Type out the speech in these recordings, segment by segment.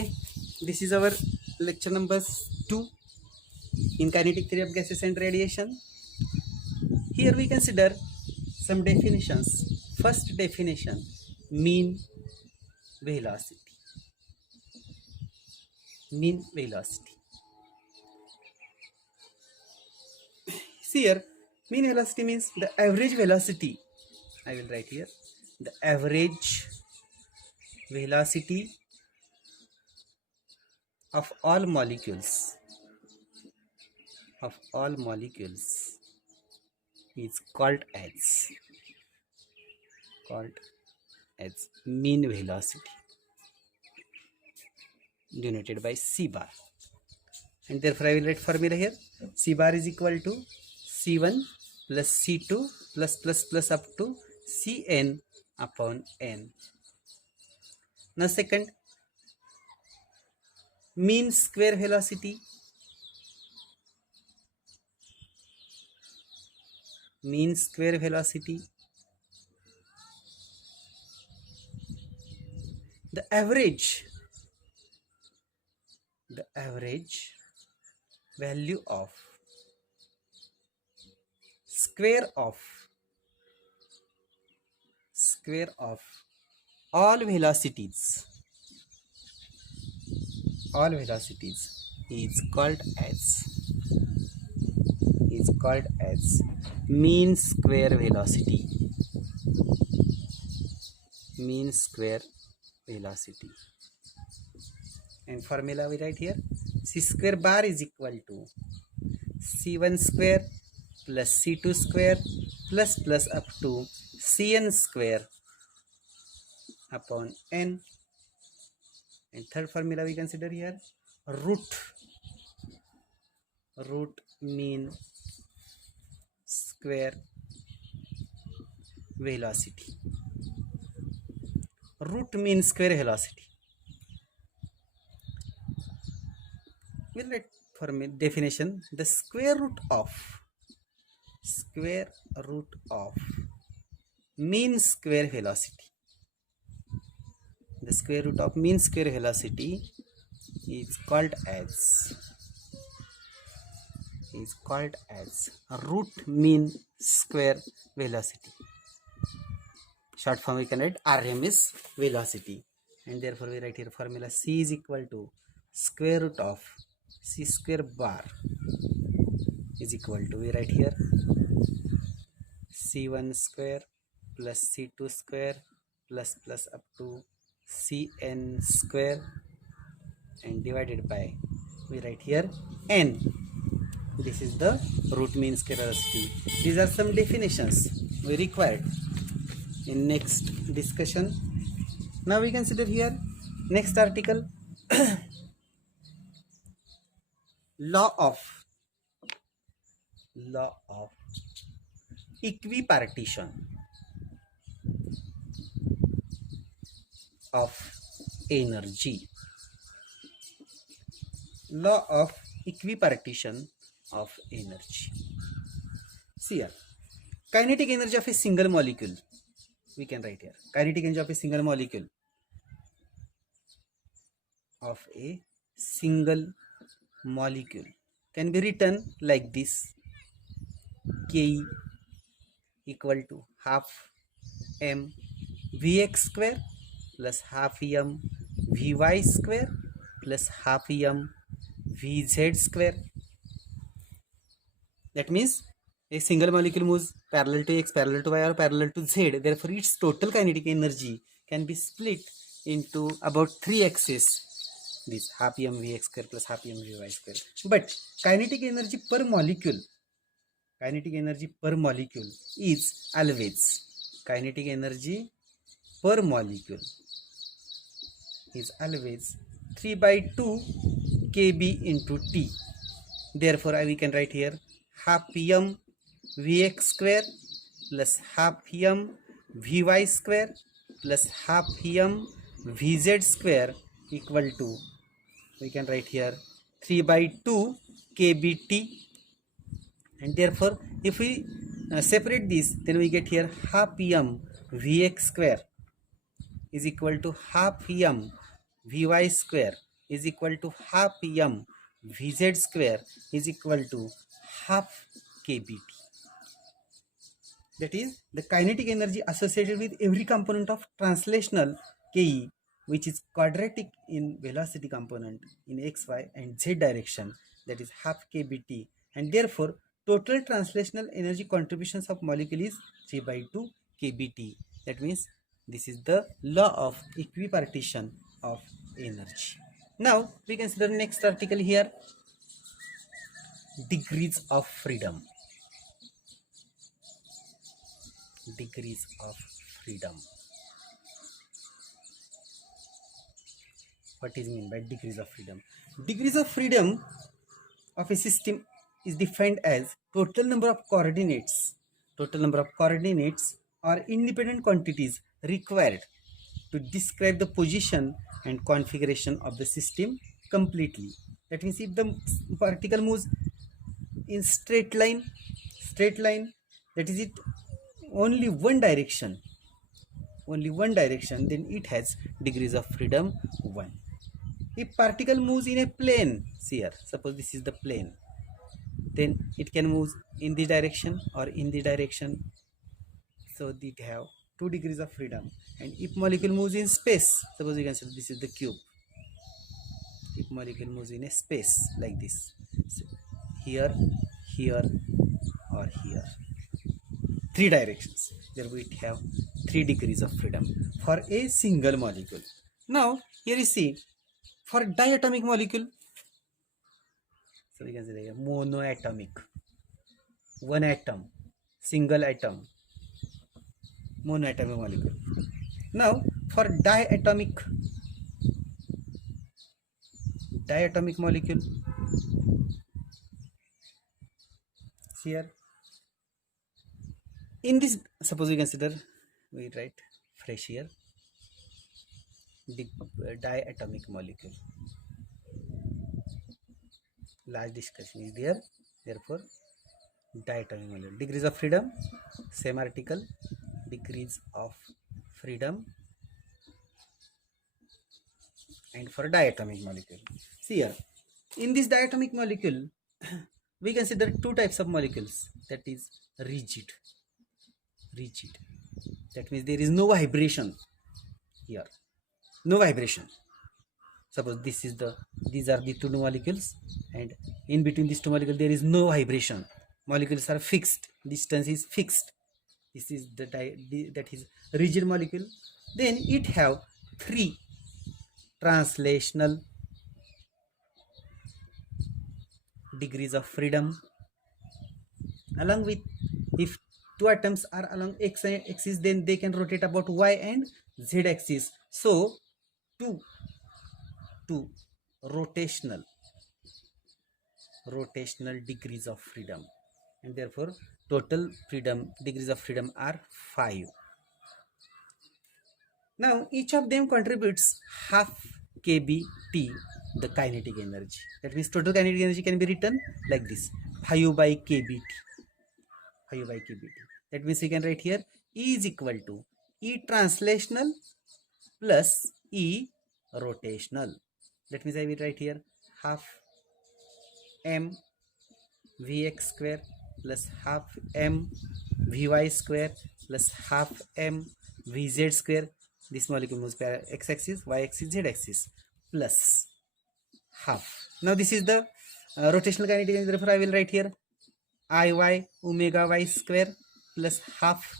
Okay, this is our lecture number 2 in kinetic theory of gases and radiation. Here we consider some definitions. First definition, mean velocity. Mean velocity. See here, mean velocity means the average velocity. I will write here the average velocity of all molecules is called as mean velocity denoted by c bar, and therefore I will write formula here. C bar is equal to c1 plus c2 plus up to cn upon n. Now second, mean square velocity. Mean square velocity, the average value of square of all velocities is called as mean square velocity. And formula we write here, c square bar is equal to c1 square plus c2 square plus up to cn square upon n. And third formula we consider here, root mean square velocity. Root mean square velocity. We'll write for definition, the square root of mean square velocity. The square root of mean square velocity is called as root mean square velocity. Short form we can write RMS velocity, and therefore we write here formula C is equal to square root of c square bar is equal to, we write here c1 square plus c2 square plus up to cn square, and divided by, we write here n. This is the root mean square velocity. These are some definitions we required in next discussion. Now we consider here next article, law of equipartition of energy. Law of equipartition of energy. See here, kinetic energy of a single molecule, we can write here kinetic energy of a single molecule can be written like this: Ke equal to half m vx square plus half m vy square plus half m vz square. That means a single molecule moves parallel to x, parallel to y, or parallel to z. Therefore, its total kinetic energy can be split into about 3 axes. This half m vx square plus half m vy square. But kinetic energy per molecule is always 3/2 kb into t. Therefore, we can write here half m vx square plus half m vy square plus half m vz square equal to, we can write here 3/2 kbt. And therefore, if we separate this, then we get here half m vx square is equal to half m vy square is equal to half m Vz square is equal to half kBt. That is the kinetic energy associated with every component of translational Ke, which is quadratic in velocity component in x, y and z direction, that is half kBt, and therefore total translational energy contributions of molecule is 3 by 2 kBt. That means this is the law of equipartition of energy. Now we consider next article here, degrees of freedom. Degrees of freedom. What is meant by degrees of freedom? Degrees of freedom of a system is defined as total number of coordinates. Total number of coordinates or independent quantities required to describe the position and configuration of the system completely. That means if the particle moves in straight line, that is it only one direction, then it has degrees of freedom 1. If particle moves in a plane, see here, suppose this is the plane, then it can move in the direction or in the direction, so it have 2 degrees of freedom. And if molecule moves in space, suppose you can say this is the cube, if molecule moves in a space like this, so here, here or here, 3 directions, therefore it have 3 degrees of freedom for a single molecule. Now here you see, for diatomic molecule, so we can say here monoatomic, one atom, single atom, monoatomic molecule. Now for diatomic molecule, here in this, suppose we consider, we write fresh here, diatomic molecule, large discussion is there, therefore diatomic molecule. Degrees of freedom, same article, degrees of freedom, and for diatomic molecule. See here, in this diatomic molecule we consider 2 types of molecules, that is rigid, that means there is no vibration here, no vibration. Suppose this is the, these are the 2 molecules, and in between these 2 molecules there is no vibration, molecules are fixed, distance is fixed, this is the that is rigid molecule. Then it have 3 translational degrees of freedom, along with, if 2 atoms are along x axis, then they can rotate about y and z axis, so 2 rotational degrees of freedom, and therefore total freedom degrees of freedom are 5. Now each of them contributes half kBt, the kinetic energy. That means total kinetic energy can be written like this, 5 by kBt. That means we can write here E is equal to E translational plus E rotational. That means I will write here half m Vx square plus half m Vy square plus half m Vz square. This molecule moves per x-axis, y-axis, z-axis, plus half. Now this is the rotational kinetic energy, therefore I will write here Iy omega y square plus half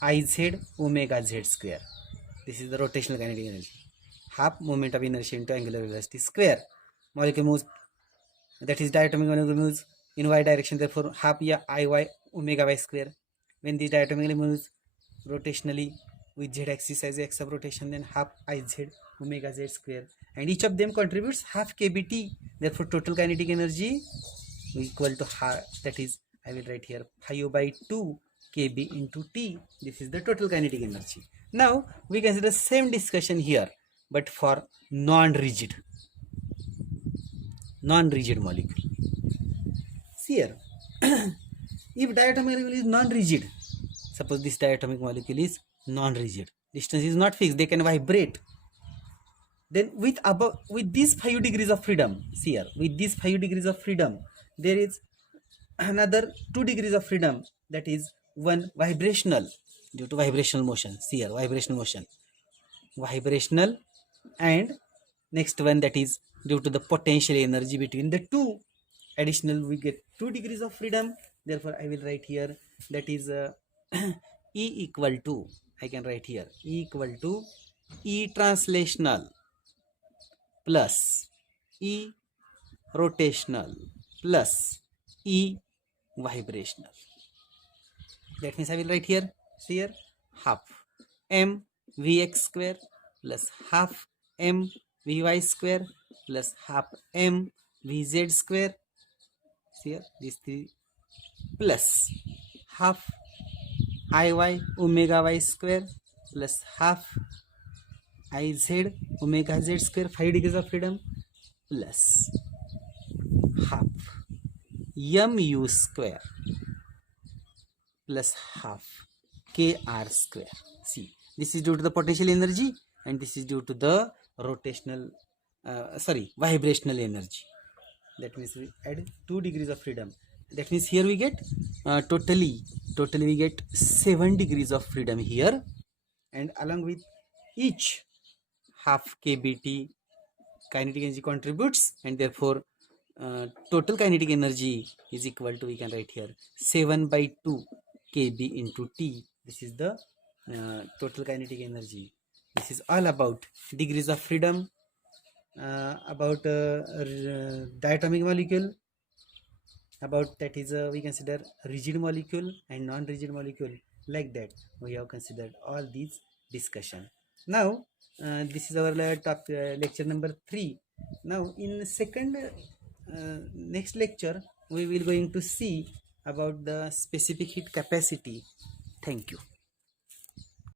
Iz omega z square. This is the rotational kinetic energy, half moment of inertia into angular velocity square. Molecule moves, that is diatomic molecule moves in y direction, therefore half Iy omega y square. When this diatomic moves rotationally with z axis as x of rotation, then half Iz omega z square, and each of them contributes half kBt, therefore total kinetic energy equal to half, that is I will write here 5 by 2 kB into T. This is the total kinetic energy. Now we consider same discussion here, but for non-rigid molecule. See here, if diatomic molecule is non-rigid, suppose this diatomic molecule is non-rigid, distance is not fixed, they can vibrate. Then with these 5 degrees of freedom, see here, with these 5 degrees of freedom, there is another 2 degrees of freedom, that is one vibrational, due to vibrational motion. See here, vibrational, and next one, that is due to the potential energy between the two. Additional, we get 2 degrees of freedom. Therefore I will write here, that is E equal to, I can write here, E equal to E translational plus E rotational plus E vibrational. That means I will write here, see here, half m vx square plus half m vy square plus half m vz square. See here, these three, plus half iy omega y square plus half iz omega z square, 5 degrees of freedom, plus half mu square plus half kr square. See, this is due to the potential energy, and this is due to the rotational vibrational energy. That means we add 2 degrees of freedom. That means here we get totally we get 7 degrees of freedom here, and along with each half kbt kinetic energy contributes, and therefore total kinetic energy is equal to, we can write here, 7 by 2 kb into t. This is the total kinetic energy. This is all about degrees of freedom, about diatomic molecule, about, that is we consider rigid molecule and non-rigid molecule. Like that we have considered all these discussion. Now this is our lecture number 3. Now in second next lecture we will going to see about the specific heat capacity. Thank you.